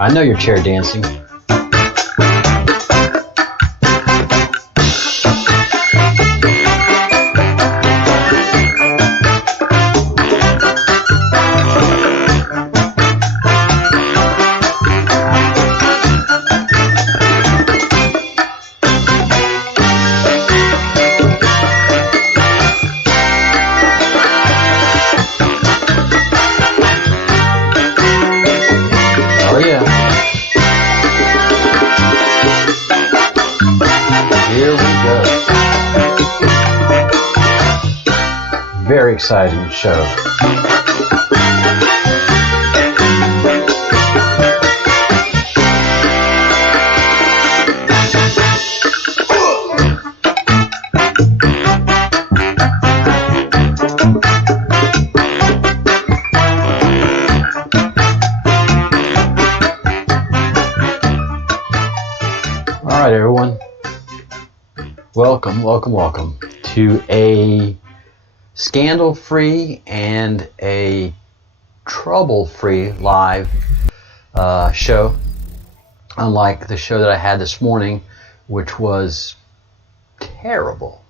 I know you're chair dancing. Very exciting show. All right, everyone. Welcome to a scandal-free and a trouble-free live show, unlike the show that I had this morning, which was terrible.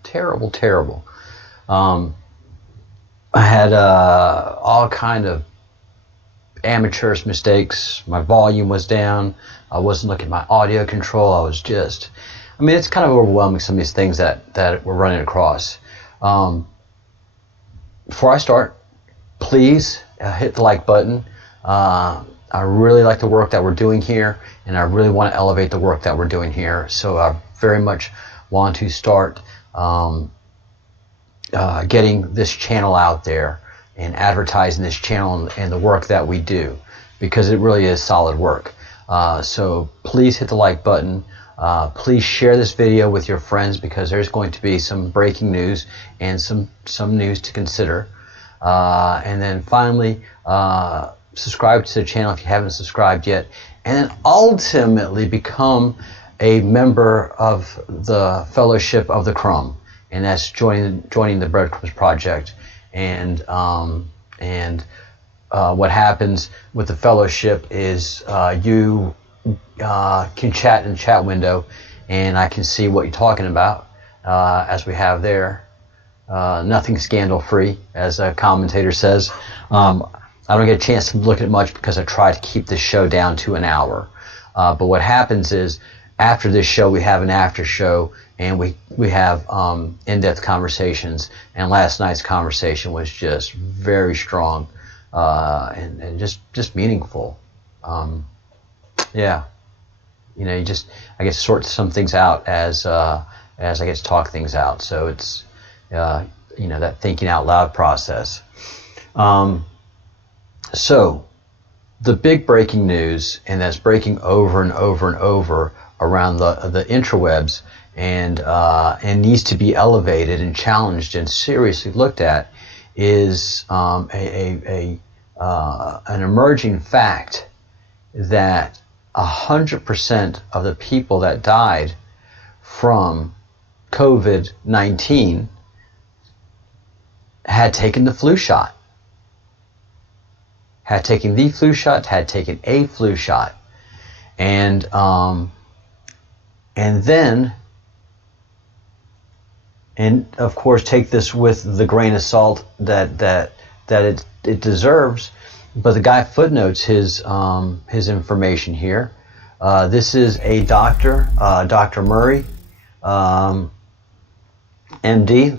I had all kind of amateurish mistakes. My volume was down. I wasn't looking at my audio control. it's kind of overwhelming, some of these things that we're running across. Before I start, please hit the like button. I really like the work that we're doing here, and I really want to elevate the work that we're doing here. So I very much want to start getting this channel out there and advertising this channel and the work that we do, because it really is solid work. So please hit the like button. Please share this video with your friends, because there's going to be some breaking news and some news to consider. And then finally, subscribe to the channel if you haven't subscribed yet, and then ultimately become a member of the Fellowship of the Crumb, and that's joining the Breadcrumbs project. And what happens with the fellowship is you can chat in the chat window, and I can see what you're talking about, as we have there. Nothing scandal-free, as a commentator says. I don't get a chance to look at it much because I try to keep this show down to an hour. But what happens is, after this show, we have an after show, and we have in-depth conversations. And last night's conversation was just very strong and just meaningful. Yeah, I get to sort some things out as I get to talk things out. So it's that thinking out loud process. So the big breaking news, and that's breaking over and over and over around the interwebs, and needs to be elevated and challenged and seriously looked at, is an emerging fact that 100% of the people that died from COVID-19 had taken the flu shot. Had taken the flu shot, had taken a flu shot. And then, of course, take this with the grain of salt that it deserves. But the guy footnotes his information here. This is a doctor, Dr. Murray, MD.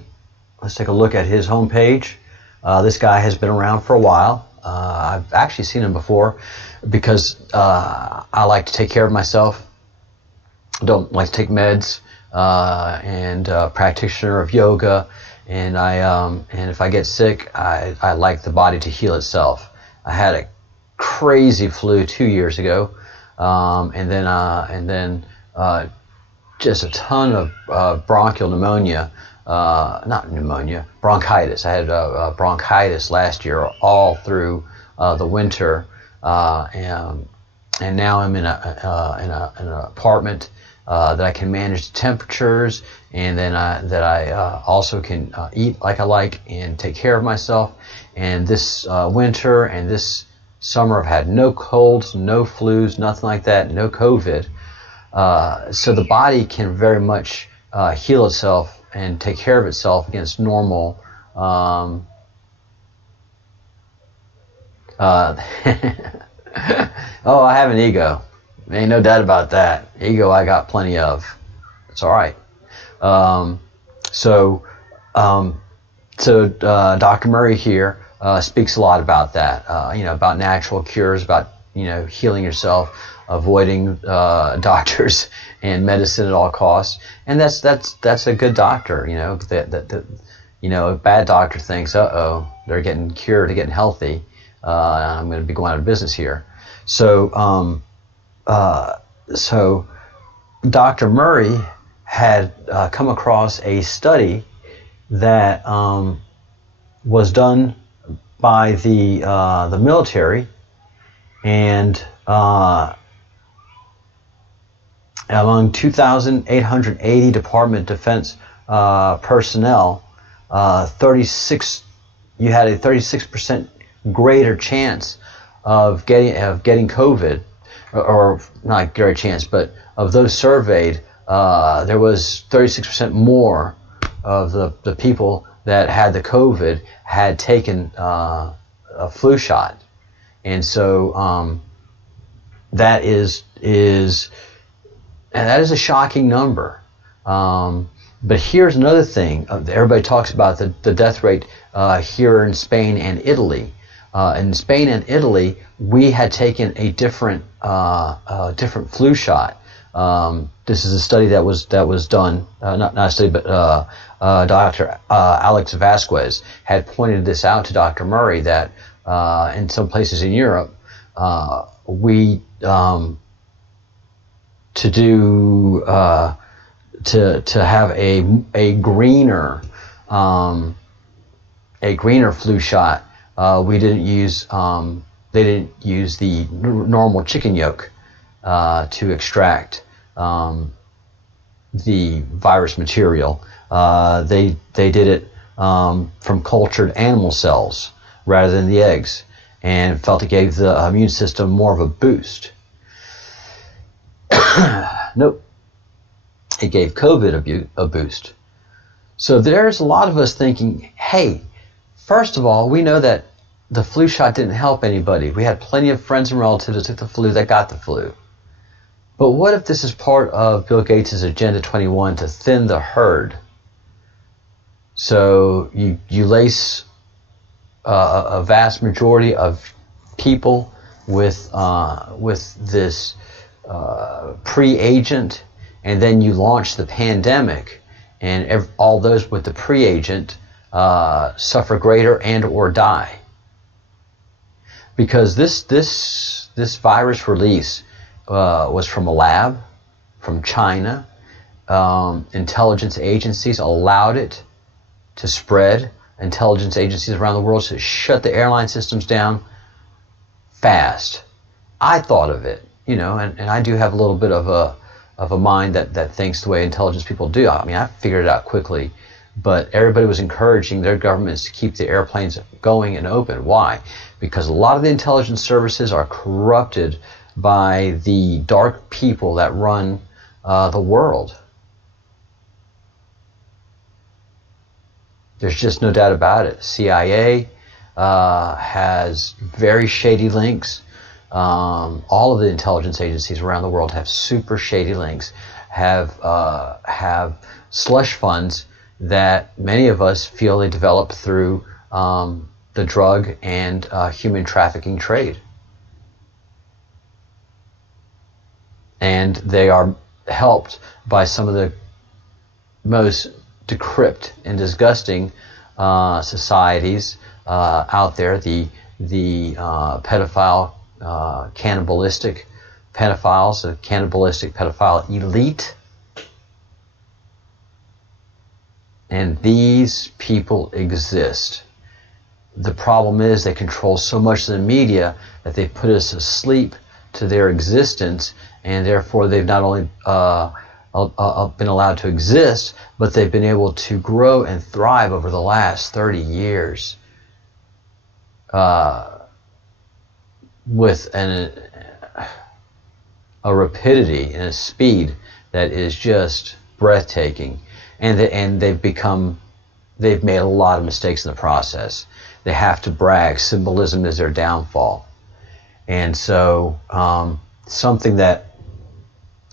Let's take a look at his homepage. This guy has been around for a while. I've actually seen him before, because I like to take care of myself. Don't like to take meds. and practitioner of yoga. And and if I get sick, I like the body to heal itself. I had a crazy flu 2 years ago, and then just a ton of bronchial pneumonia. Not pneumonia, bronchitis. I had bronchitis last year all through the winter, and now I'm in an apartment that I can manage the temperatures, and then I also can eat like I like and take care of myself. And this winter and this summer, I've had no colds, no flus, nothing like that, no COVID. So the body can very much heal itself and take care of itself against normal. Oh, I have an ego. Ain't no doubt about that. Ego I got plenty of. It's all right. So Dr. Murray here speaks a lot about that. About natural cures, about healing yourself, avoiding doctors and medicine at all costs. And that's a good doctor. A bad doctor thinks, they're getting cured, they're getting healthy. I'm going to be going out of business here. So Dr. Murray had come across a study that was done by the military, and among 2,880 Department of Defense personnel, you had a 36% greater chance of getting COVID, or not greater chance, but of those surveyed, there was 36% more of the people that had the COVID had taken a flu shot. And so that is a shocking number. But here's another thing. Everybody talks about the death rate here in Spain and Italy. In Spain and Italy, we had taken a different flu shot. This is a study that was done, not a study, but Dr. Alex Vasquez had pointed this out to Dr. Murray that in some places in Europe, we to have a greener flu shot. We didn't use they didn't use the normal chicken yolk to extract the virus material. They did it from cultured animal cells rather than the eggs, and felt it gave the immune system more of a boost. Nope. It gave COVID a boost. So there's a lot of us thinking, hey, first of all, we know that the flu shot didn't help anybody. We had plenty of friends and relatives that took the flu that got the flu. But what if this is part of Bill Gates' Agenda 21 to thin the herd? So you lace a vast majority of people with this pre-agent, and then you launch the pandemic, and all those with the pre-agent suffer greater and or die. Because this virus release was from a lab, from China. Intelligence agencies allowed it to spread. Intelligence agencies around the world to shut the airline systems down fast. I thought of it, and I do have a little bit of a mind that thinks the way intelligence people do. I mean, I figured it out quickly, but everybody was encouraging their governments to keep the airplanes going and open. Why? Because a lot of the intelligence services are corrupted by the dark people that run the world. There's just no doubt about it. CIA has very shady links. All of the intelligence agencies around the world have super shady links, have slush funds that many of us feel they developed through the drug and human trafficking trade. And they are helped by some of the most decrepit and disgusting societies out there, the pedophile, cannibalistic pedophiles, the cannibalistic pedophile elite. And these people exist. The problem is they control so much of the media that they put us asleep to their existence, and therefore they've not only been allowed to exist, but they've been able to grow and thrive over the last 30 years with a rapidity and a speed that is just breathtaking. And they've made a lot of mistakes in the process. They have to brag. Symbolism is their downfall. And so something that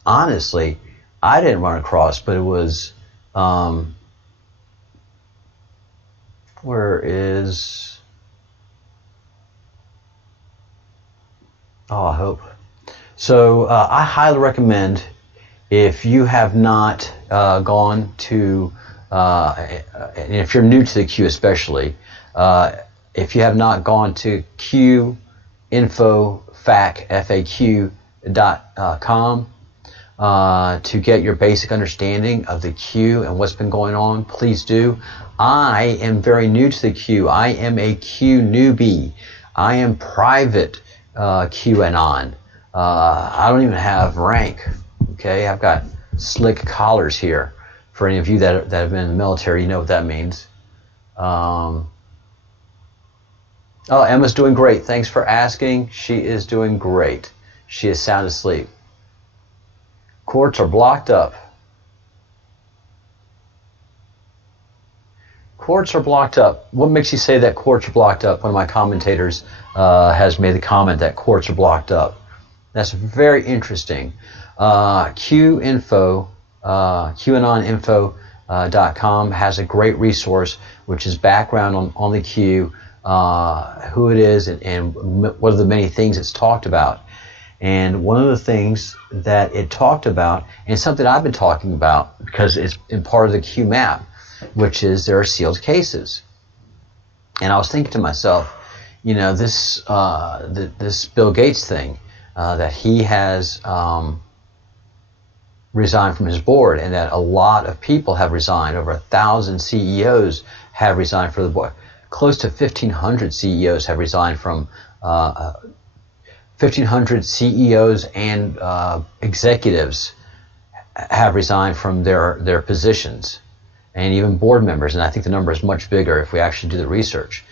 honestly I didn't run across, but it was I hope. So I highly recommend, if you have not gone to, and if you're new to the Q especially, if you have not gone to QinfoFAQ.com to get your basic understanding of the Q and what's been going on, please do. I am very new to the Q. I am a Q newbie. I am private QAnon. I don't even have rank. Okay, I've got slick collars here. For any of you that have been in the military, you know what that means. Oh, Emma's doing great. Thanks for asking. She is doing great. She is sound asleep. Courts are blocked up. Courts are blocked up. What makes you say that courts are blocked up? One of my commentators has made the comment that courts are blocked up. That's very interesting. QAnoninfo.com has a great resource, which is background on the Q, who it is, and what are the many things it's talked about. And one of the things that it talked about, and something I've been talking about because it's in part of the Q map, which is there are sealed cases. And I was thinking to myself, you know, this Bill Gates thing, that he has resigned from his board, and that a lot of people have resigned. Over 1,000 CEOs have resigned from the board. Close to 1,500 CEOs have resigned from 1,500 CEOs and executives have resigned from their positions, and even board members. And I think the number is much bigger if we actually do the research.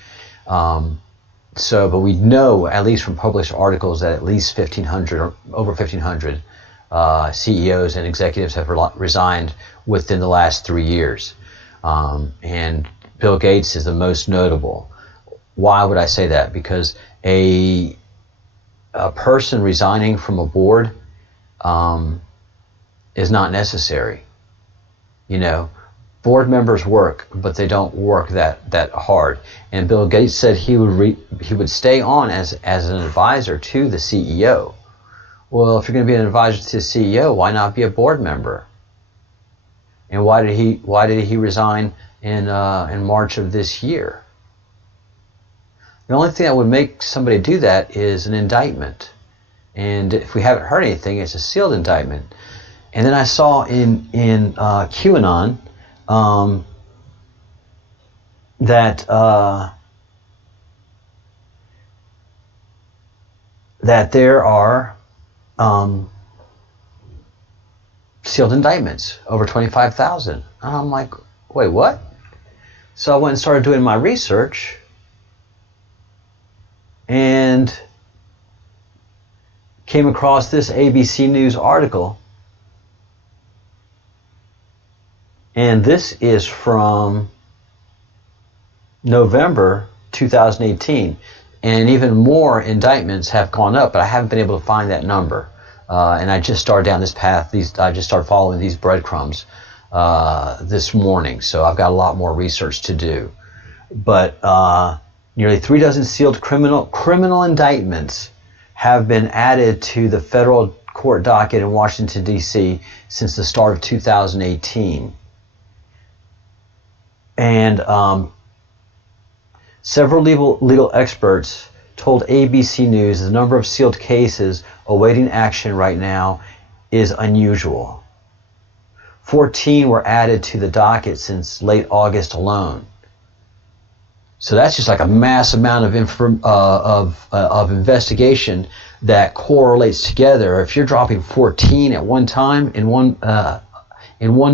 But we know, at least from published articles, that at least 1,500 or over 1,500 CEOs and executives have resigned within the last 3 years. And Bill Gates is the most notable. Why would I say that? Because a person resigning from a board is not necessary. You know, board members work, but they don't work that hard. And Bill Gates said he would stay on as an advisor to the CEO. Well, if you're going to be an advisor to the CEO, why not be a board member? And why did he resign in March of this year? The only thing that would make somebody do that is an indictment. And if we haven't heard anything, it's a sealed indictment. And then I saw in QAnon that there are sealed indictments, over 25,000. And I'm like, wait, what? So I went and started doing my research, and came across this ABC News article. And this is from November 2018. And even more indictments have gone up, but I haven't been able to find that number. And I just started down this path. I just started following these breadcrumbs this morning. So I've got a lot more research to do. But nearly 36 sealed criminal indictments have been added to the federal court docket in Washington, D.C. since the start of 2018. And several legal experts told ABC News the number of sealed cases awaiting action right now is unusual. 14 were added to the docket since late August alone. So that's just like a mass amount of investigation that correlates together. If you're dropping 14 at one time in one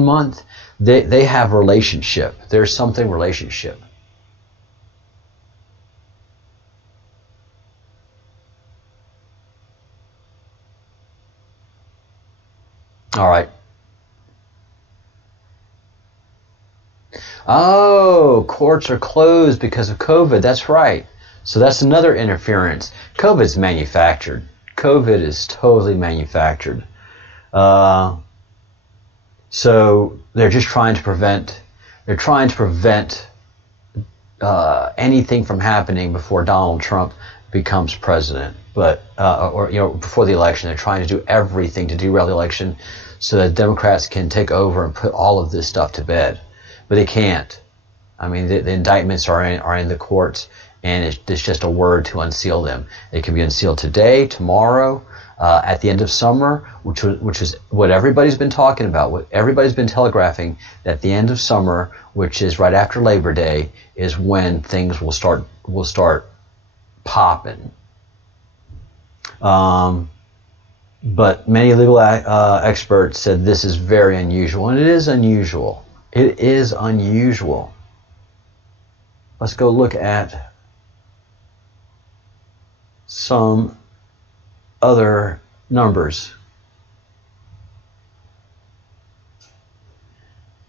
month, they have a relationship. There's something relationship. All right. Oh, courts are closed because of COVID. That's right. So that's another interference. COVID's manufactured. COVID is totally manufactured. So they're just trying to prevent. They're trying to prevent anything from happening before Donald Trump becomes president. But before the election, they're trying to do everything to derail the election, so that Democrats can take over and put all of this stuff to bed. But they can't. I mean, the indictments are in the courts, and it's just a word to unseal them. They can be unsealed today, tomorrow, at the end of summer, which is what everybody's been talking about. What everybody's been telegraphing, that the end of summer, which is right after Labor Day, is when things will start popping. But many legal experts said this is very unusual, and it is unusual. It is unusual. Let's go look at some other numbers.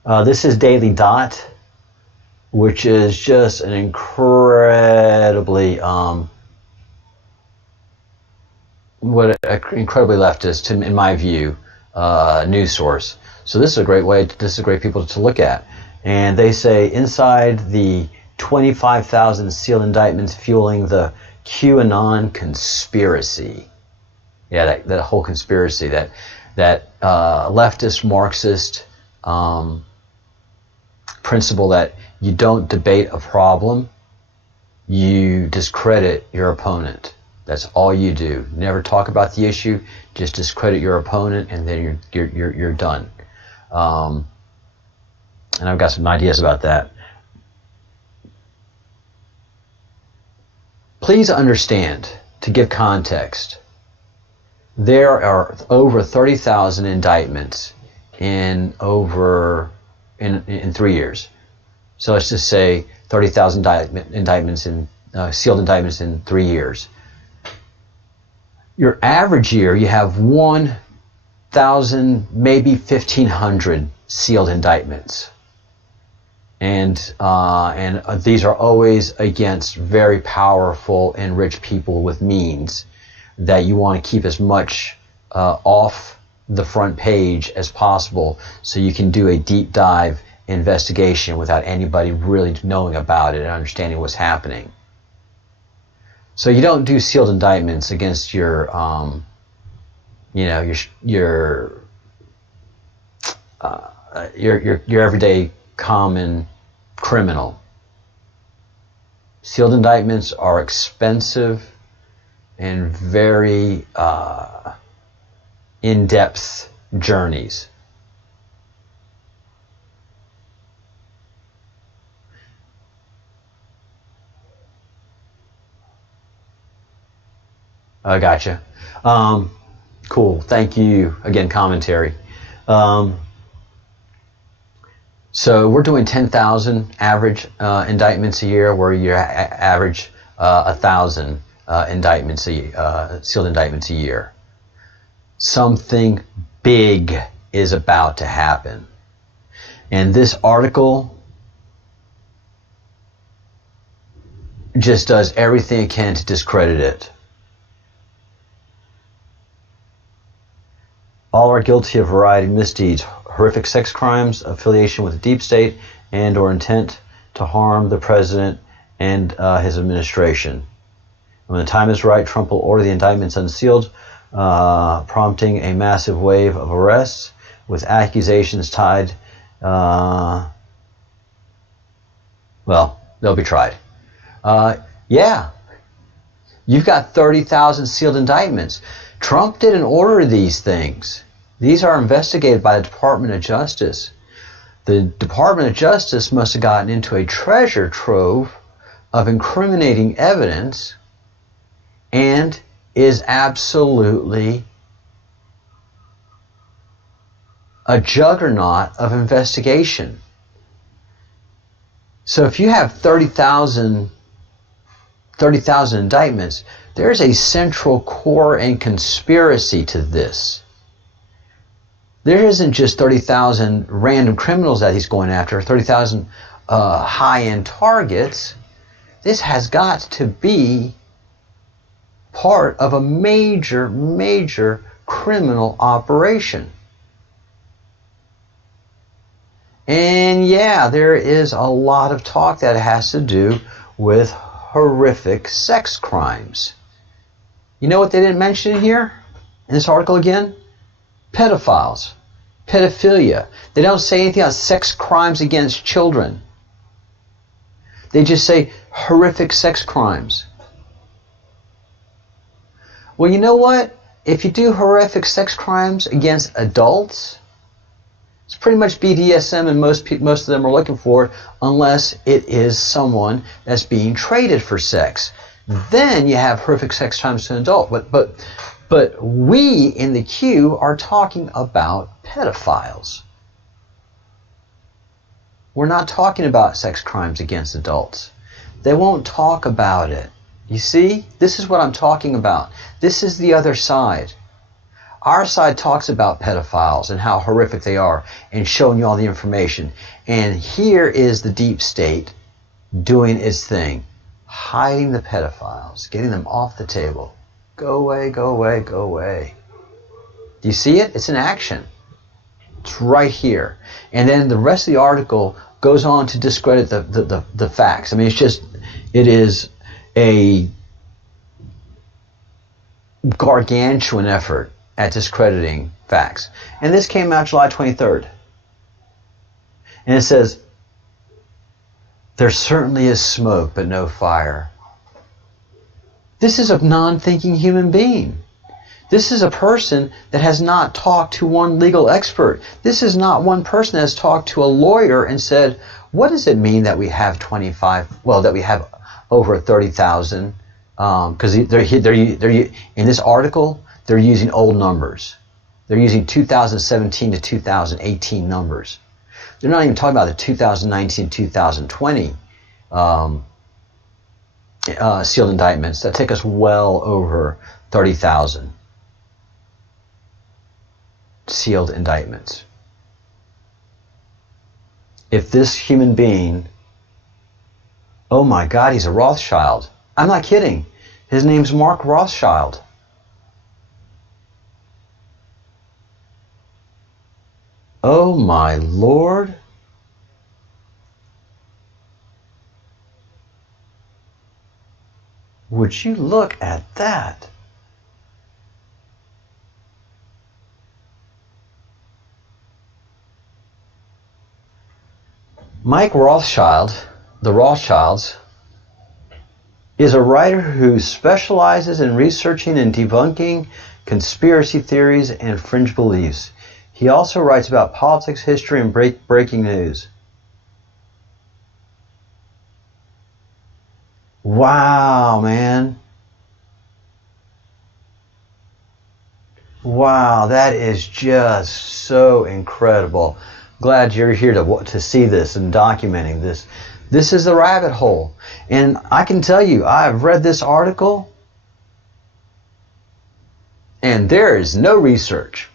This is Daily Dot, which is just an incredibly incredibly leftist, in my view, news source. So this is a great way. This is a great people to look at. And they say inside the 25,000 sealed indictments fueling the QAnon conspiracy. Yeah, that whole conspiracy, that leftist Marxist principle that you don't debate a problem, you discredit your opponent. That's all you do. Never talk about the issue. Just discredit your opponent, and then you're done. And I've got some ideas about that. Please understand, to give context, there are over 30,000 indictments in 3 years. So let's just say 30,000 indictments sealed indictments in 3 years. Your average year, you have 1,000, maybe 1,500 sealed indictments. And these are always against very powerful and rich people with means that you want to keep as much off the front page as possible, so you can do a deep dive investigation without anybody really knowing about it and understanding what's happening. So you don't do sealed indictments against your everyday common criminal. Sealed indictments are expensive and very in-depth journeys. I gotcha. Cool. Thank you again. Commentary. So we're doing 10,000 average indictments a year, where you average 1,000 indictments sealed indictments a year. Something big is about to happen, and this article just does everything it can to discredit it. All are guilty of a variety of misdeeds, horrific sex crimes, affiliation with the deep state, and or intent to harm the president and his administration. When the time is right, Trump will order the indictments unsealed, prompting a massive wave of arrests with accusations tied Well, they'll be tried. Yeah, you've got 30,000 sealed indictments. Trump didn't order these things. These are investigated by the Department of Justice. The Department of Justice must have gotten into a treasure trove of incriminating evidence and is absolutely a juggernaut of investigation. So if you have 30,000 indictments, there's a central core and conspiracy to this. There isn't just 30,000 random criminals that he's going after, 30,000 high-end targets. This has got to be part of a major, major criminal operation. And yeah, there is a lot of talk that has to do with horrific sex crimes. You know what they didn't mention in here, in this article again? Pedophiles, pedophilia. They don't say anything about sex crimes against children. They just say horrific sex crimes. Well, you know what? If you do horrific sex crimes against adults, it's pretty much BDSM, and most of them are looking for it, unless it is someone that's being traded for sex. Then you have horrific sex crimes to an adult. But we in the queue are talking about pedophiles. We're not talking about sex crimes against adults. They won't talk about it. You see, this is what I'm talking about. This is the other side. Our side talks about pedophiles and how horrific they are and showing you all the information. And here is the deep state doing its thing, hiding the pedophiles, getting them off the table. Go away, go away, go away. Do you see it? It's in action. It's right here. And then the rest of the article goes on to discredit the facts. I mean, it is a gargantuan effort at discrediting facts. And this came out July 23rd. And it says, there certainly is smoke, but no fire. This is a non-thinking human being. This is a person that has not talked to one legal expert. This is not one person that has talked to a lawyer and said, what does it mean that we have that we have over 30,000? Because they're in this article, they're using old numbers. They're using 2017 to 2018 numbers. They're not even talking about the 2019, 2020 sealed indictments that take us well over 30,000 sealed indictments. If this human being, oh my God, he's a Rothschild. I'm not kidding. His name's Mark Rothschild. Oh my Lord. Would you look at that? Mike Rothschild, the Rothschilds, is a writer who specializes in researching and debunking conspiracy theories and fringe beliefs. He also writes about politics, history, and breaking news. Wow, man. Wow, that is just so incredible. Glad you're here to see this and documenting this. This is the rabbit hole. And I can tell you, I've read this article, and there is no research.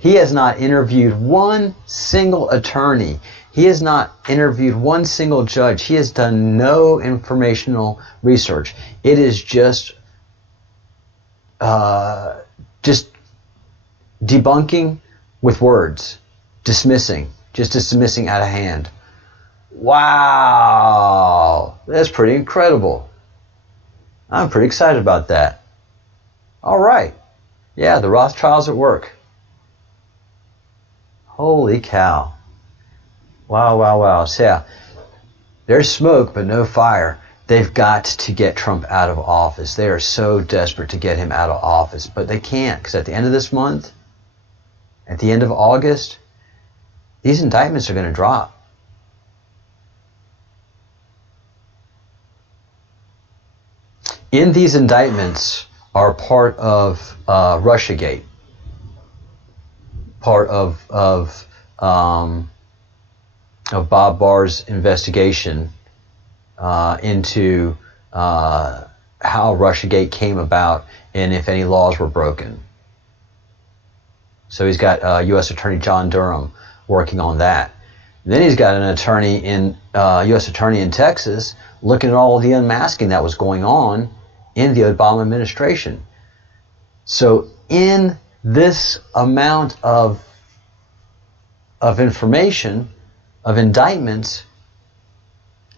He has not interviewed one single attorney. He has not interviewed one single judge. He has done no informational research. It is just debunking with words, dismissing out of hand. Wow, that's pretty incredible. I'm pretty excited about that. All right. Yeah, the Rothschilds at work. Holy cow. Wow, wow, wow. So yeah, There's smoke, but no fire. They've got to get Trump out of office. They are so desperate to get him out of office, but they can't, because at the end of this month, at the end of August, these indictments are going to drop. In these indictments are part of Russiagate, part of Bob Barr's investigation into how Russiagate came about and if any laws were broken. So he's got U.S. Attorney John Durham working on that. And then he's got an attorney in U.S. Attorney in Texas looking at all the unmasking that was going on in the Obama administration. So in this amount of information, of indictments,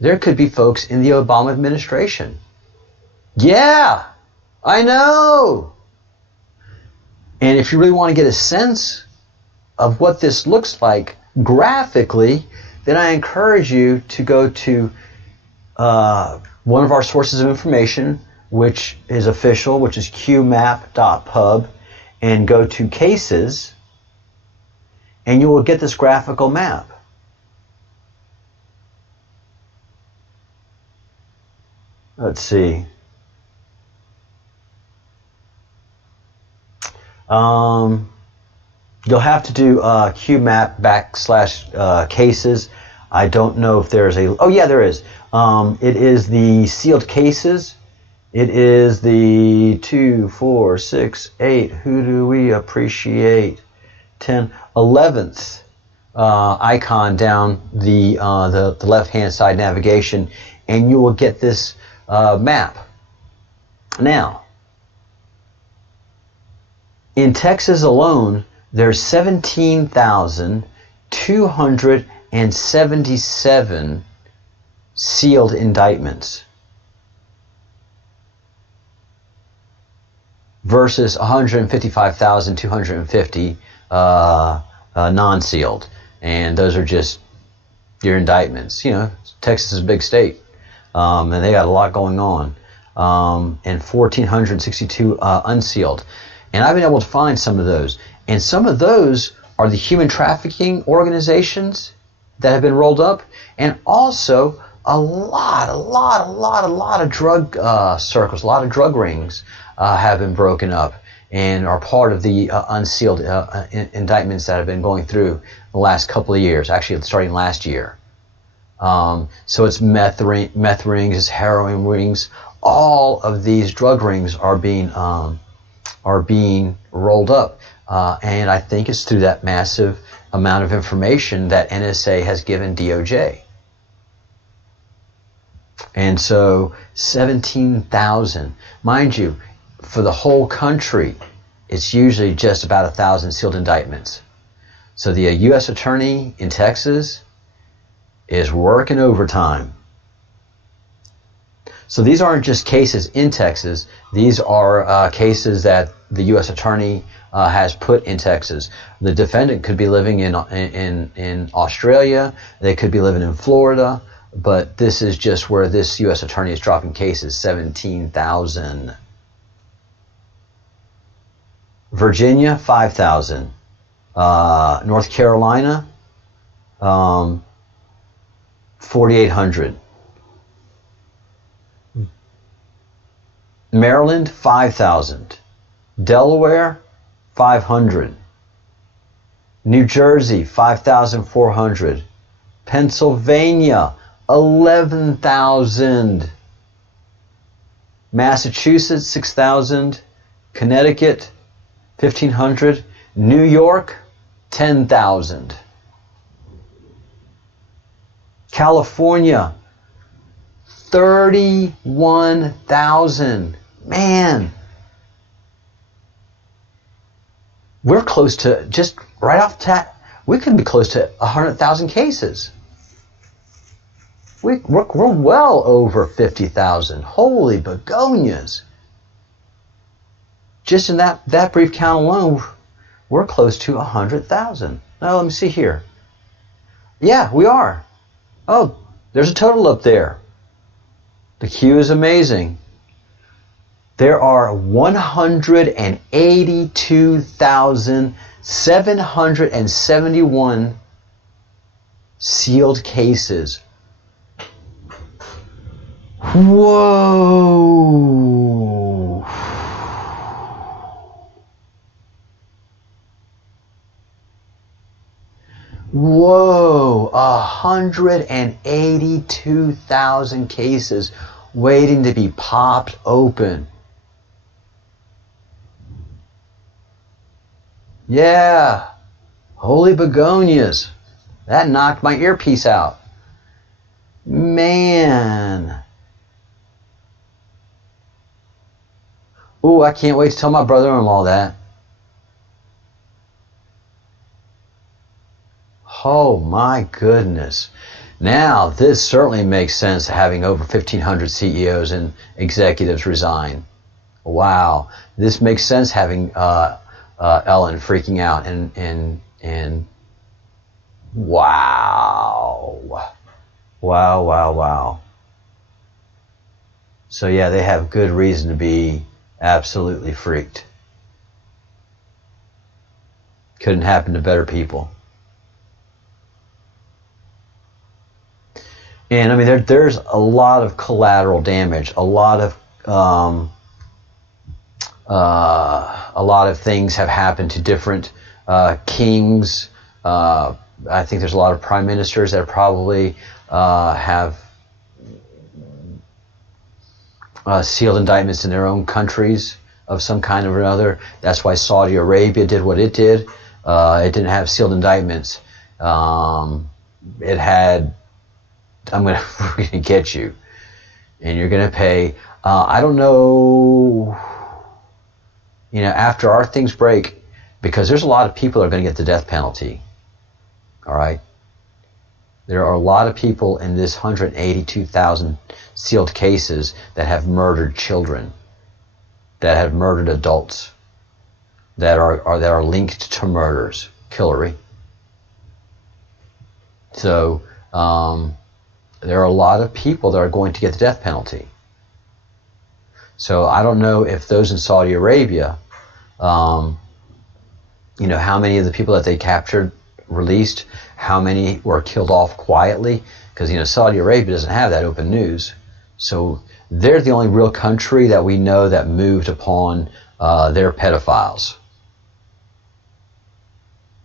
there could be folks in the Obama administration. Yeah, I know. And if you really want to get a sense of what this looks like graphically, then I encourage you to go to one of our sources of information, which is official, which is qmap.pub, and go to cases, and you will get this graphical map. Let's see. You'll have to do qmap / cases. I don't know if there's a... Oh, yeah, there is. It is the sealed cases. It is the 2, 4, 6, 8. Who do we appreciate? 10, 11th icon down the left-hand side navigation, and you will get this map. Now, in Texas alone, there's 17,277 sealed indictments versus 155,250 non-sealed. And those are just your indictments. You know, Texas is a big state, and they got a lot going on. And 1,462 unsealed. And I've been able to find some of those. And some of those are the human trafficking organizations that have been rolled up, and also a lot of drug circles, a lot of drug rings have been broken up and are part of the unsealed indictments that have been going through the last couple of years, actually starting last year. So it's meth rings, it's heroin rings. All of these drug rings are being rolled up. And I think it's through that massive amount of information that NSA has given DOJ. And so 17,000. Mind you, for the whole country, it's usually just about 1,000 sealed indictments. So the U.S. Attorney in Texas is working overtime. So these aren't just cases in Texas. These are cases that the U.S. Attorney has put in Texas. The defendant could be living in Australia. They could be living in Florida. But this is just where this U.S. Attorney is dropping cases, 17,000. Virginia, 5,000. North Carolina, 4,800. Maryland, 5,000. Delaware, 500. New Jersey, 5,400. Pennsylvania, 11,000. Massachusetts, 6,000. Connecticut, 1,500. New York, 10,000. California, 31,000. Man, we're close to, just right off the we could be close to 100,000 cases. We're well over 50,000. Holy begonias. Just in that brief count alone, we're close to 100,000. Now let me see here. Yeah, we are. Oh, There's a total up there. The queue is amazing. There are 182,771 sealed cases. Whoa! Whoa! 182,000 cases waiting to be popped open. Yeah, holy begonias. That knocked my earpiece out. Man. Ooh, I can't wait to tell my brother-in-law that. Oh my goodness. Now, this certainly makes sense, having over 1,500 CEOs and executives resign. Wow. This makes sense, having Ellen freaking out and wow. Wow, wow, wow. So yeah, they have good reason to be absolutely freaked. Couldn't happen to better people. And I mean, there's a lot of collateral damage, a lot of things have happened to different kings. I think there's a lot of prime ministers that probably have sealed indictments in their own countries of some kind or another. That's why Saudi Arabia did what it did. It didn't have sealed indictments. It had, we're going to get you, and you're going to pay. I don't know, after our things break, because there's a lot of people that are going to get the death penalty. All right? There are a lot of people in this 182,000 sealed cases that have murdered children, that have murdered adults, that are linked to murders, Hillary. So there are a lot of people that are going to get the death penalty. So I don't know if those in Saudi Arabia, how many of the people that they captured, released, how many were killed off quietly, because Saudi Arabia doesn't have that open news. So they're the only real country that we know that moved upon their pedophiles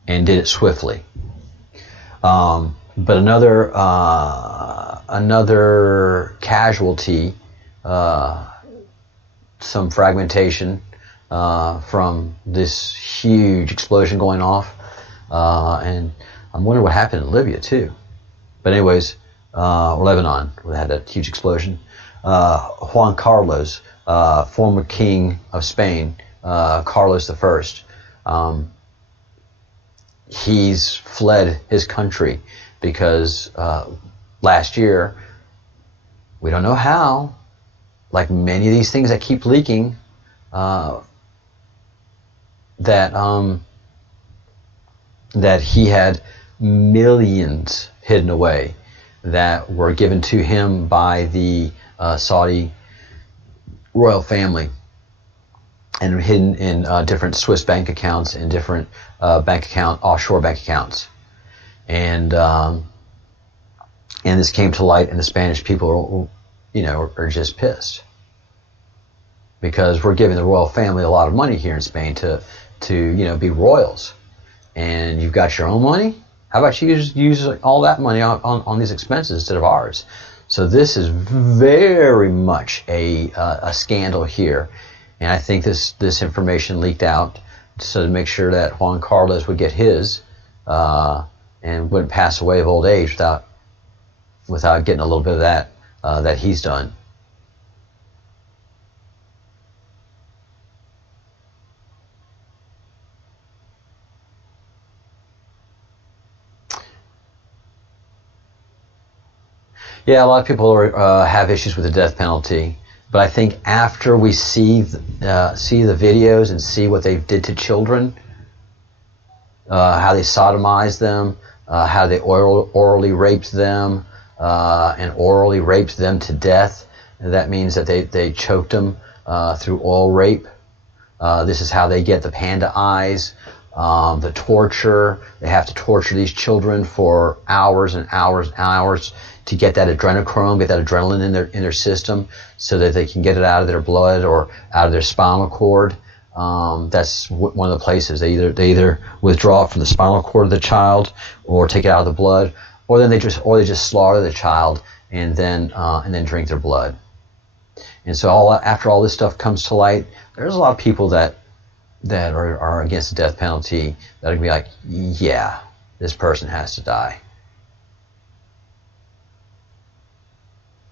and did it swiftly. But another casualty, some fragmentation from this huge explosion going off, and I'm wondering what happened in Libya too. But anyways, Lebanon had that huge explosion. Juan Carlos, former king of Spain, Carlos I, he's fled his country because last year, we don't know how, like many of these things that keep leaking, that he had millions hidden away that were given to him by the Saudi royal family and hidden in different Swiss bank accounts and different offshore bank accounts. And this came to light, and the Spanish people are just pissed, because we're giving the royal family a lot of money here in Spain to be royals, and you've got your own money. How about you use all that money on these expenses instead of ours? So this is very much a scandal here, and I think this information leaked out so to make sure that Juan Carlos would get his and wouldn't pass away of old age without getting a little bit of that he's done. Yeah, a lot of people have issues with the death penalty, but I think after we see the videos and see what they did to children, how they sodomized them, how they orally raped them, and orally raped them to death. And that means that they choked them through oral rape. This is how they get the panda eyes. The torture. They have to torture these children for hours and hours and hours to get that adrenochrome, get that adrenaline in their system, so that they can get it out of their blood or out of their spinal cord. That's one of the places they either withdraw it from the spinal cord of the child, or take it out of the blood, or then they just slaughter the child and then drink their blood. And so after all this stuff comes to light, there's a lot of people that are against the death penalty that are gonna be like, yeah, this person has to die.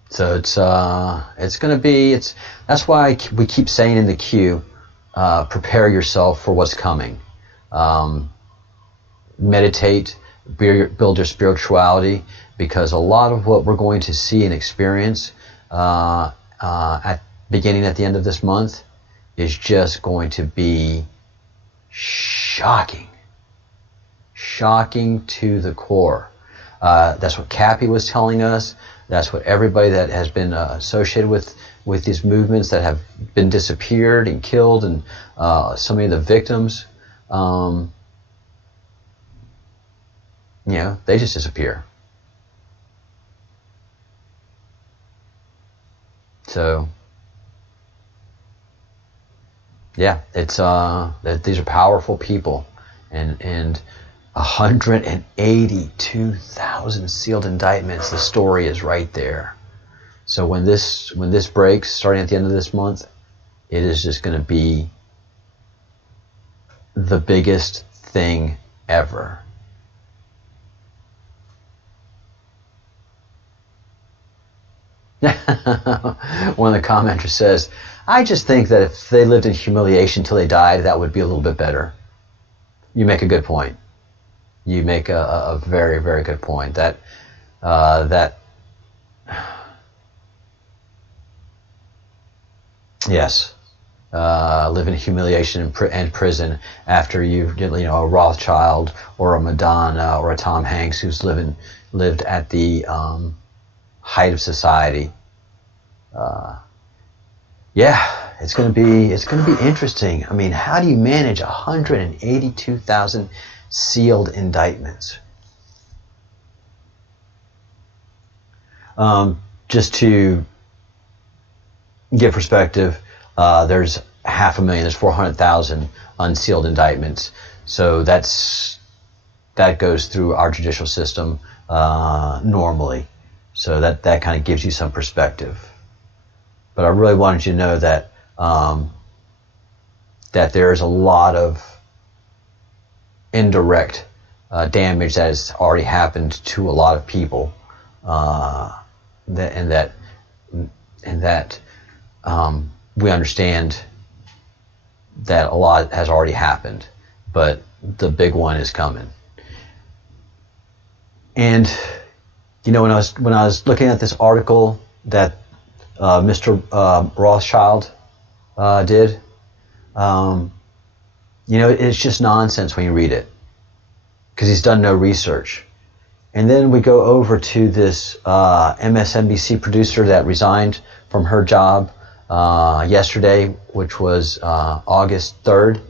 So it's going to be, that's why we keep saying in the queue, prepare yourself for what's coming. Meditate, build your spirituality, because a lot of what we're going to see and experience at the end of this month is just going to be shocking to the core. That's what Cappy was telling us. That's what everybody that has been associated with these movements that have been disappeared and killed, and so many of the victims, they just disappear. So, yeah, it's these are powerful people, and 182,000 sealed indictments. The story is right there. So when this breaks, starting at the end of this month, it is just going to be the biggest thing ever. One of the commenters says, I just think that if they lived in humiliation until they died, that would be a little bit better. You make a good point. You make a very, very good point. Yes, live in humiliation and prison after you've, a Rothschild or a Madonna or a Tom Hanks who's lived at the height of society. It's going to be interesting. I mean, how do you manage 182,000 sealed indictments? Just to give perspective, there's 500,000, there's 400,000 unsealed indictments. So that goes through our judicial system normally. So that kind of gives you some perspective. But I really wanted you to know that that there is a lot of indirect damage that has already happened to a lot of people, that we understand that a lot has already happened, but the big one is coming. And when I was looking at this article that Mr. Rothschild did, it's just nonsense when you read it, because he's done no research. And then we go over to this MSNBC producer that resigned from her job yesterday, which was August 3rd.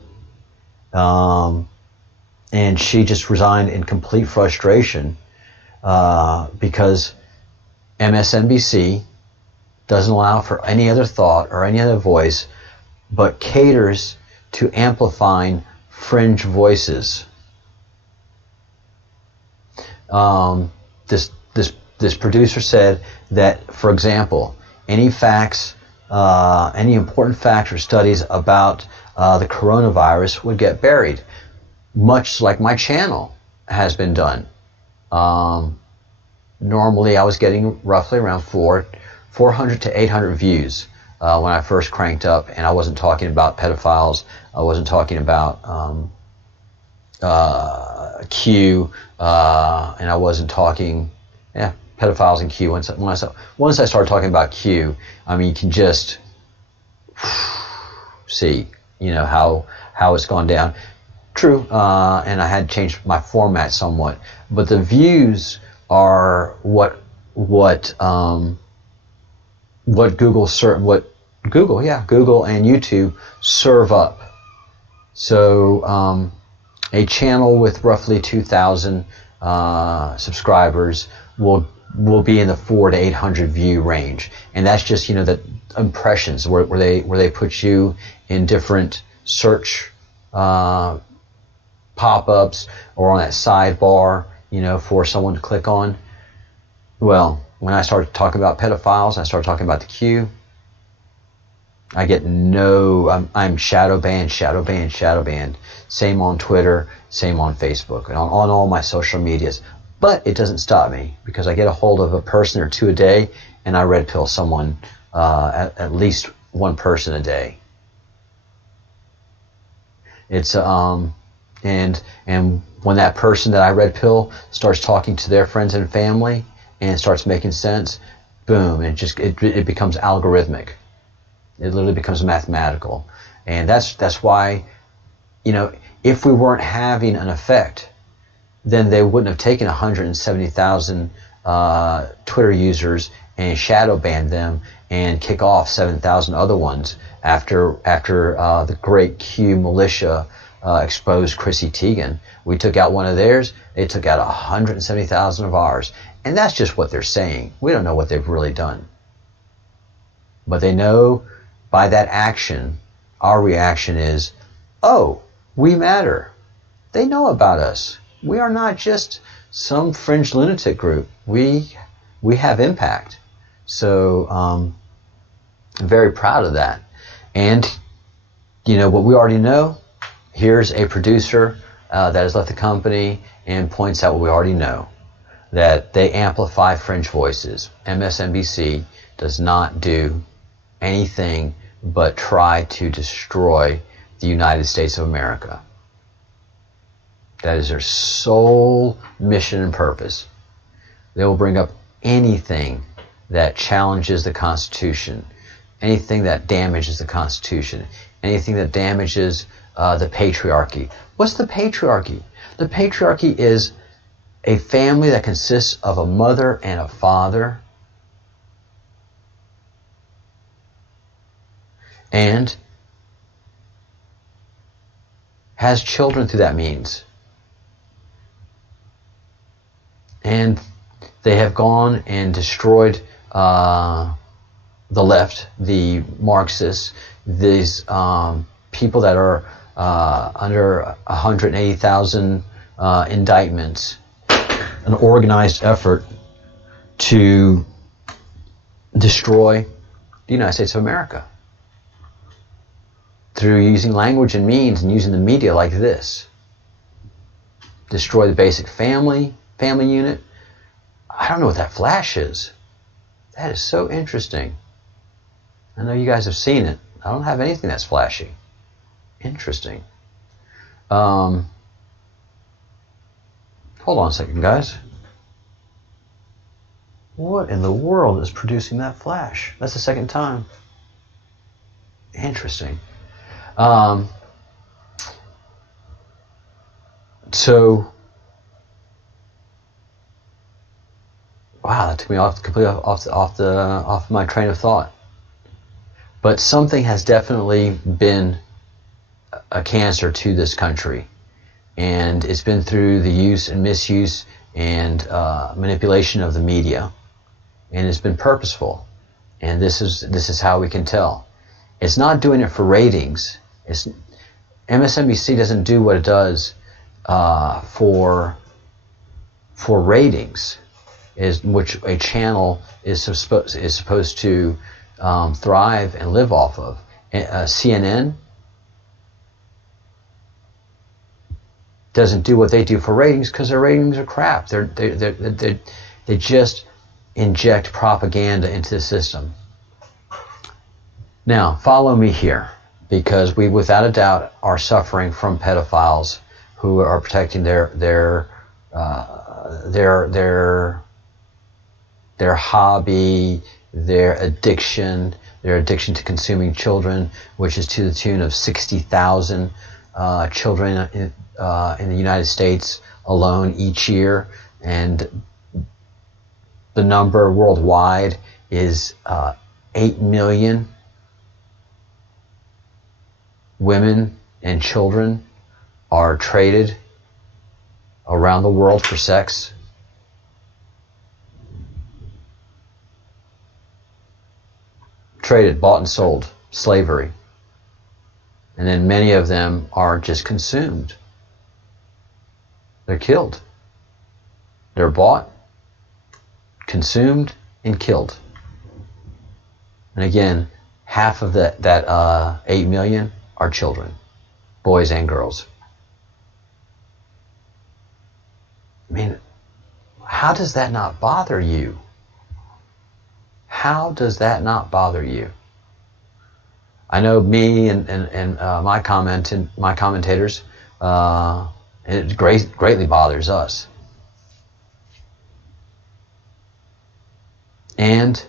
And she just resigned in complete frustration because MSNBC doesn't allow for any other thought or any other voice, but caters to amplifying fringe voices. This producer said that, for example, any important facts or studies about the coronavirus would get buried, much like my channel has been done. Normally, I was getting roughly around 400 to 800 views when I first cranked up, and I wasn't talking about pedophiles. I wasn't talking about Q, and I wasn't talking, pedophiles and Q. Once I started talking about Q, I mean, you can just see, how it's gone down. True, and I had changed my format somewhat, but the views are what what Google and YouTube serve up. So a channel with roughly 2,000 subscribers will be in the 400 to 800 view range, and that's just the impressions where they put you in different search pop-ups or on that sidebar for someone to click on. Well, when I start talking about pedophiles, I start talking about the Q, I get I'm shadow banned. Same on Twitter, same on Facebook, and on all my social medias. But it doesn't stop me, because I get a hold of a person or two a day, and I red pill someone, at least one person a day. It's and when that person that I red pill starts talking to their friends and family and starts making sense, boom, it becomes algorithmic. It literally becomes mathematical, and that's why, if we weren't having an effect, then they wouldn't have taken 170,000 Twitter users and shadow banned them and kick off 7,000 other ones after the great Q militia exposed Chrissy Teigen. We took out one of theirs, they took out 170,000 of ours, and that's just what they're saying. We don't know what they've really done, but they know by that action, our reaction is, oh, we matter. They know about us. We are not just some fringe lunatic group. We have impact. So I'm very proud of that. And what we already know, here's a producer that has left the company and points out what we already know, that they amplify fringe voices. MSNBC does not do anything but try to destroy the United States of America. That is their sole mission and purpose. They will bring up anything that challenges the Constitution, anything that damages the Constitution, anything that damages the patriarchy. What's the patriarchy? The patriarchy is a family that consists of a mother and a father, and has children through that means. And they have gone and destroyed the left, the Marxists, these people that are under 180,000 indictments, an organized effort to destroy the United States of America through using language and means and using the media like this. Destroy the basic family unit. I don't know what that flash is. That is so interesting. I know you guys have seen it. I don't have anything that's flashy. Interesting. Hold on a second, guys. What in the world is producing that flash? That's the second time. Interesting. So, wow, that took me completely off my train of thought. But something has definitely been a cancer to this country, and it's been through the use and misuse and manipulation of the media, and it's been purposeful. And this is how we can tell. It's not doing it for ratings. MSNBC doesn't do what it does for ratings, which a channel is supposed to thrive and live off of. CNN doesn't do what they do for ratings because their ratings are crap. They just inject propaganda into the system. Now, follow me here, because we, without a doubt, are suffering from pedophiles who are protecting their hobby, their addiction to consuming children, which is to the tune of 60,000 children in the United States alone each year, and the number worldwide is 8 million women and children are traded around the world for sex. Traded, bought and sold, slavery. And then many of them are just consumed. They're killed. They're bought, consumed, and killed. And again, half of that 8 million are children, boys and girls. I mean, how does that not bother you? How does that not bother you? I know me and my commentators, it greatly bothers us. And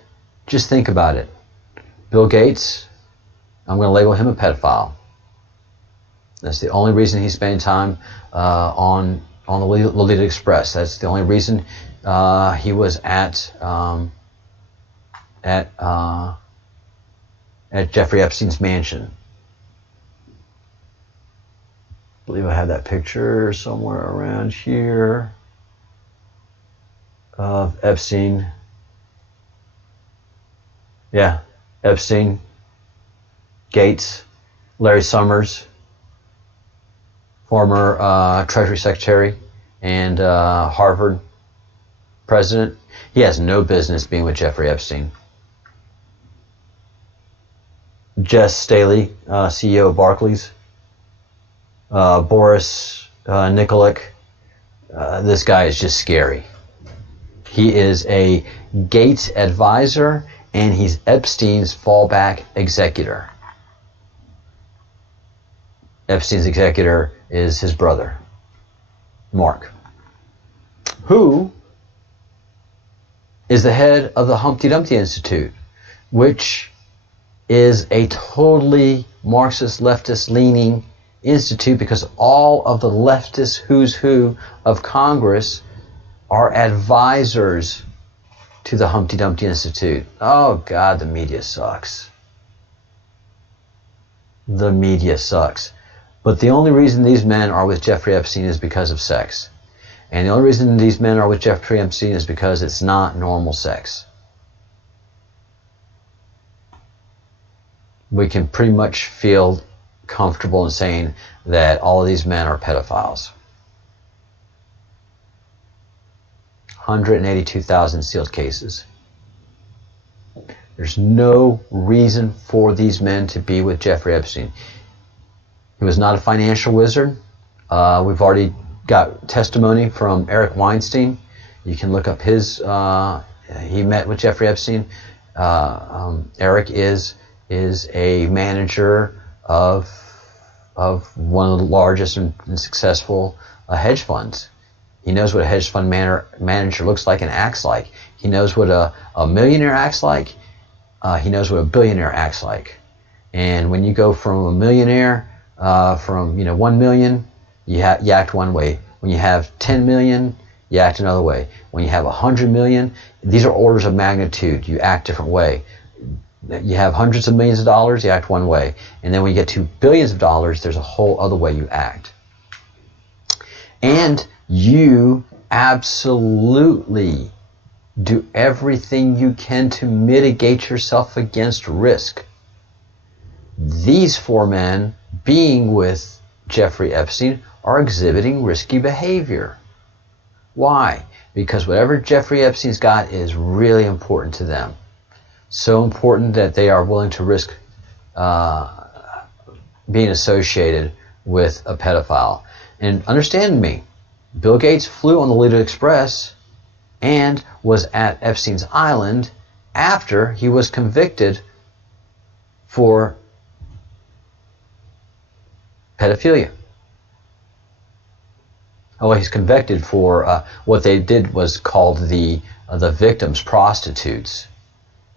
just think about it. Bill Gates, I'm going to label him a pedophile. That's the only reason he's spending time on the Lolita Express. That's the only reason he was at Jeffrey Epstein's mansion. I believe I have that picture somewhere around here of Epstein. Yeah, Epstein, Gates, Larry Summers, former Treasury Secretary and Harvard president. He has no business being with Jeffrey Epstein. Jess Staley, CEO of Barclays. Boris Nikolic. This guy is just scary. He is a Gates advisor, and he's Epstein's fallback executor. Epstein's executor is his brother, Mark, who is the head of the Humpty Dumpty Institute, which is a totally Marxist, leftist leaning institute, because all of the leftist who's who of Congress are advisors to the Humpty Dumpty Institute. Oh God, the media sucks. The media sucks. But the only reason these men are with Jeffrey Epstein is because of sex. And the only reason these men are with Jeffrey Epstein is because it's not normal sex. We can pretty much feel comfortable in saying that all of these men are pedophiles. 182,000 sealed cases. There's no reason for these men to be with Jeffrey Epstein. He was not a financial wizard. We've already got testimony from Eric Weinstein. You can look up his, he met with Jeffrey Epstein. Eric is a manager of one of the largest and successful hedge funds. He knows what a hedge fund manager looks like and acts like. He knows what a millionaire acts like. He knows what a billionaire acts like. And when you go from a millionaire, from 1 million, you act one way. When you have 10 million, you act another way. When you have 100 million, these are orders of magnitude. You act a different way. You have hundreds of millions of dollars, you act one way. And then when you get to billions of dollars, there's a whole other way you act. And you absolutely do everything you can to mitigate yourself against risk. These four men, being with Jeffrey Epstein, are exhibiting risky behavior. Why? Because whatever Jeffrey Epstein's got is really important to them. So important that they are willing to risk being associated with a pedophile. And understand me, Bill Gates flew on the Lolita Express and was at Epstein's Island after he was convicted for pedophilia. Oh, he's convicted for what they did was called the victims prostitutes,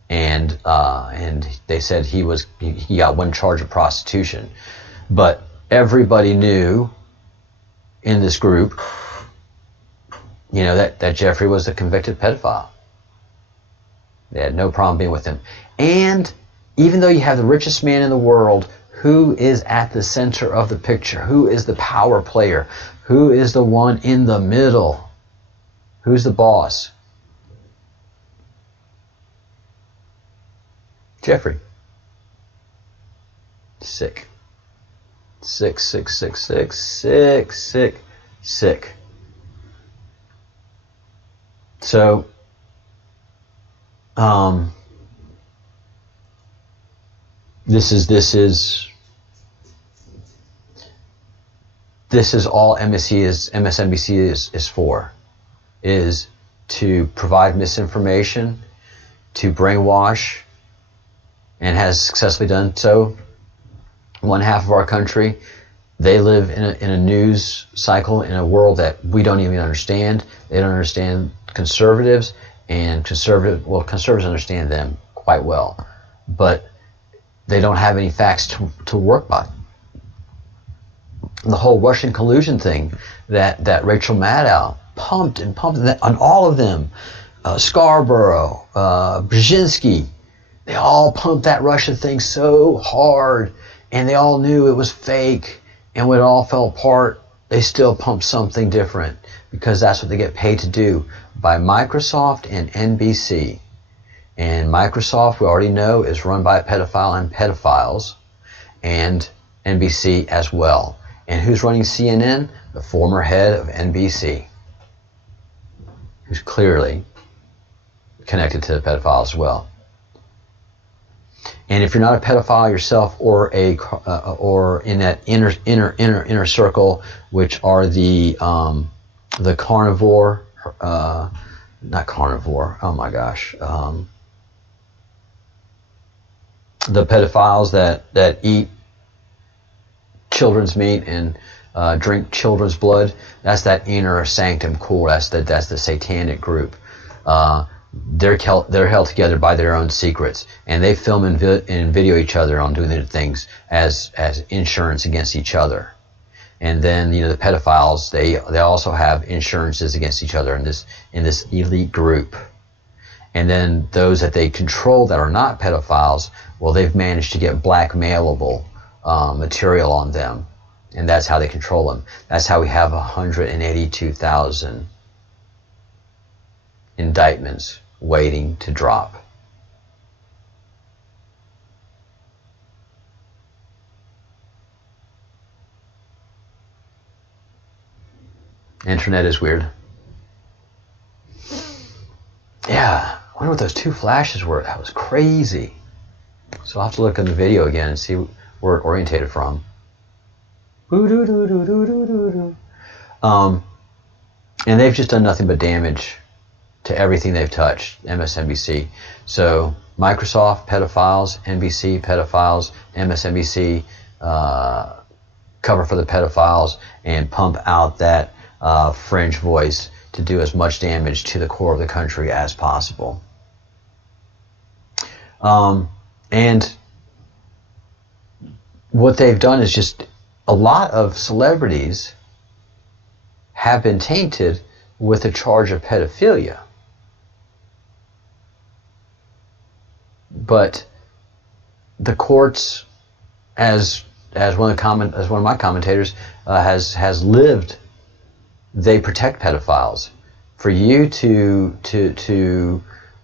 and they said he got one charge of prostitution, but everybody knew in this group, that Jeffrey was a convicted pedophile. They had no problem being with him. And even though you have the richest man in the world, who is at the center of the picture? Who is the power player? Who is the one in the middle? Who's the boss? Jeffrey. Sick. Sick, sick, sick, sick, sick, sick, sick. So, this is all MSNBC is for, is to provide misinformation, to brainwash, and has successfully done so. One half of our country, they live in a news cycle in a world that we don't even understand. They don't understand conservatives, and conservatives understand them quite well, but they don't have any facts to work by. The whole Russian collusion thing that Rachel Maddow pumped on all of them, Scarborough, Brzezinski, they all pumped that Russia thing so hard, and they all knew it was fake, and when it all fell apart, they still pumped something different, because that's what they get paid to do by Microsoft and NBC. And Microsoft, we already know, is run by a pedophile and pedophiles, and NBC as well. And who's running CNN? The former head of NBC, who's clearly connected to the pedophiles as well. And if you're not a pedophile yourself, or in that inner circle, which are the carnivore, not carnivore, oh my gosh, the pedophiles that eat children's meat and drink children's blood, that's that inner sanctum core. That's the satanic group. They're held together by their own secrets, and they film and video each other on doing their things as insurance against each other. And then the pedophiles, they also have insurances against each other in this elite group. And then those that they control that are not pedophiles, well, they've managed to get blackmailable material on them, and that's how they control them. That's how we have 182,000 indictments waiting to drop. Internet is weird. Yeah, I wonder what those two flashes were. That was crazy. So I'll have to look in the video again and see where it orientated from. And they've just done nothing but damage to everything they've touched, MSNBC. So Microsoft, pedophiles; NBC, pedophiles; MSNBC, cover for the pedophiles and pump out that fringe voice to do as much damage to the core of the country as possible. And what they've done is just, a lot of celebrities have been tainted with a charge of pedophilia. But the courts, as one of my commentators has lived, they protect pedophiles. For you to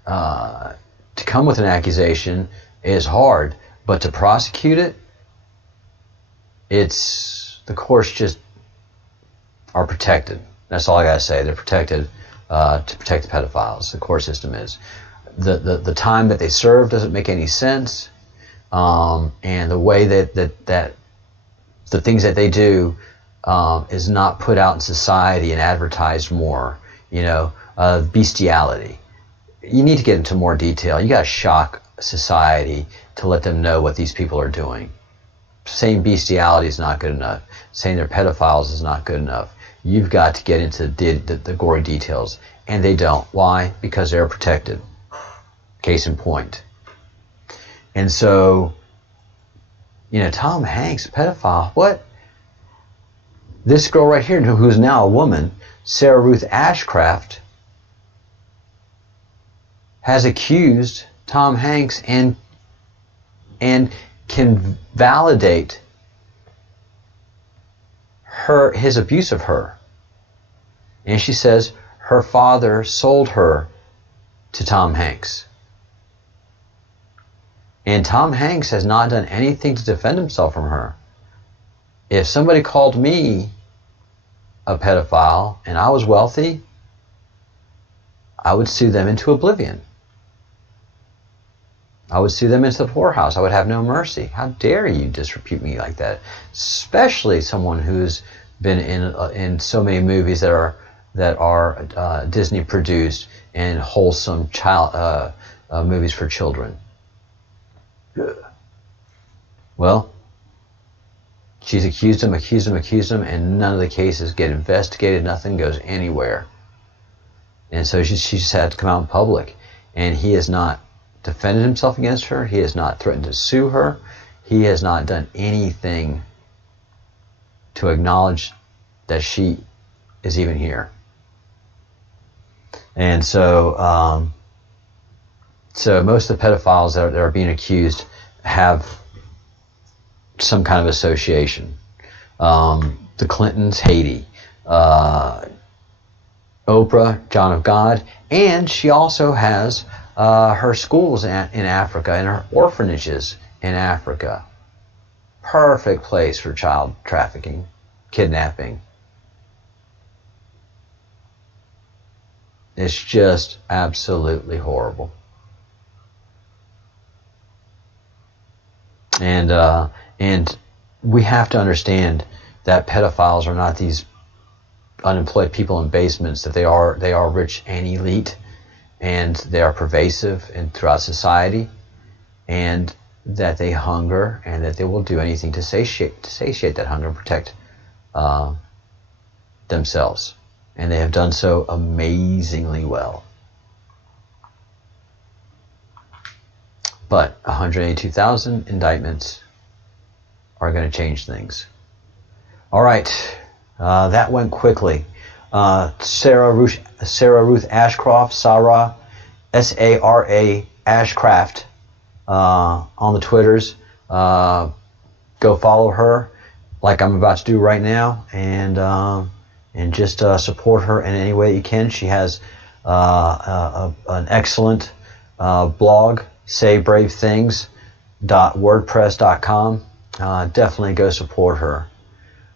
come with an accusation is hard, but to prosecute it, the courts just are protected. That's all I gotta say. They're protected to protect the pedophiles. The court system is. The time that they serve doesn't make any sense, and the way that the things that they do is not put out in society and advertised more. Bestiality. You need to get into more detail. You gotta shock society to let them know what these people are doing. Saying bestiality is not good enough. Saying they're pedophiles is not good enough. You've got to get into the gory details, and they don't. Why? Because they're protected. Case in point. And so, Tom Hanks, pedophile. What? This girl right here, who's now a woman, Sarah Ruth Ashcraft, has accused Tom Hanks and can validate his abuse of her. And she says her father sold her to Tom Hanks. And Tom Hanks has not done anything to defend himself from her. If somebody called me a pedophile and I was wealthy, I would sue them into oblivion. I would sue them into the poorhouse. I would have no mercy. How dare you disrepute me like that? Especially someone who's been in so many movies that are Disney produced and wholesome child movies for children. Well, she's accused him, and none of the cases get investigated. Nothing goes anywhere. And so she just had to come out in public. And he has not defended himself against her. He has not threatened to sue her. He has not done anything to acknowledge that she is even here. And so, so most of the pedophiles that are being accused have some kind of association. The Clintons, Haiti. Oprah, John of God. And she also has her schools in Africa and her orphanages in Africa. Perfect place for child trafficking, kidnapping. It's just absolutely horrible. And we have to understand that pedophiles are not these unemployed people in basements, that they are rich and elite, and they are pervasive and throughout society, and that they hunger, and that they will do anything to satiate that hunger and protect themselves. And they have done so amazingly well. But 182,000 indictments are going to change things. All right, that went quickly. Sarah Ruth Ashcroft, Sarah, S-A-R-A, Ashcraft, on the Twitters. Go follow her, like I'm about to do right now, and just support her in any way that you can. She has an excellent blog, saybravethings.wordpress.com. Definitely go support her.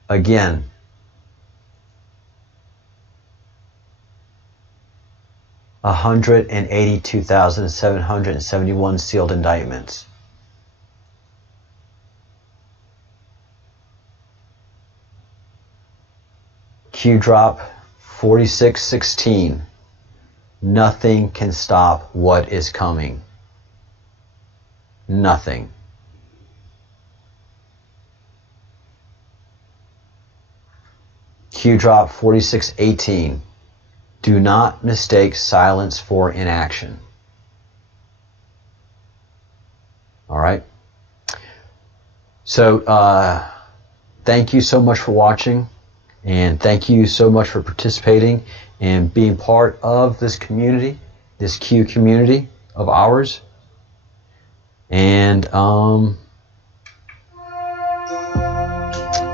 Again, $182,771 sealed indictments. Q drop 4616. Nothing can stop what is coming. Nothing. Q drop 4618. Do not mistake silence for inaction. All right. So thank you so much for watching, and thank you so much for participating and being part of this community, this Q community of ours. And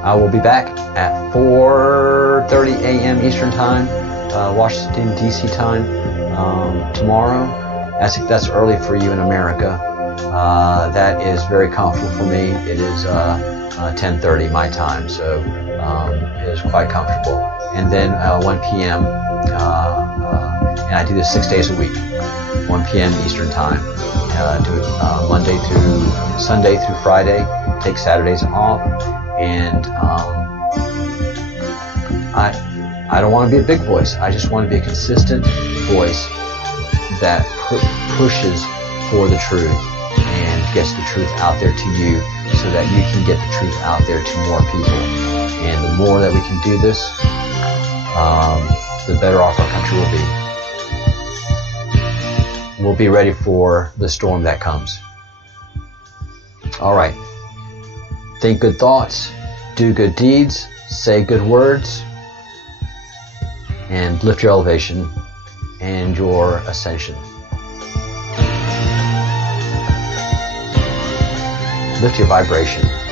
I will be back at 4:30 a.m. Eastern Time, Washington, D.C. time, tomorrow. That's early for you in America. That is very comfortable for me. It is 10:30 my time, so it is quite comfortable. And then 1 p.m., and I do this 6 days a week, 1 p.m. Eastern Time. Do it Monday through Sunday through Friday. Take Saturdays off. And I don't want to be a big voice. I just want to be a consistent voice that pushes for the truth and gets the truth out there to you, so that you can get the truth out there to more people. And the more that we can do this, the better off our country will be. We'll be ready for the storm that comes. All right. Think good thoughts, do good deeds, say good words, and lift your elevation and your ascension. Lift your vibration.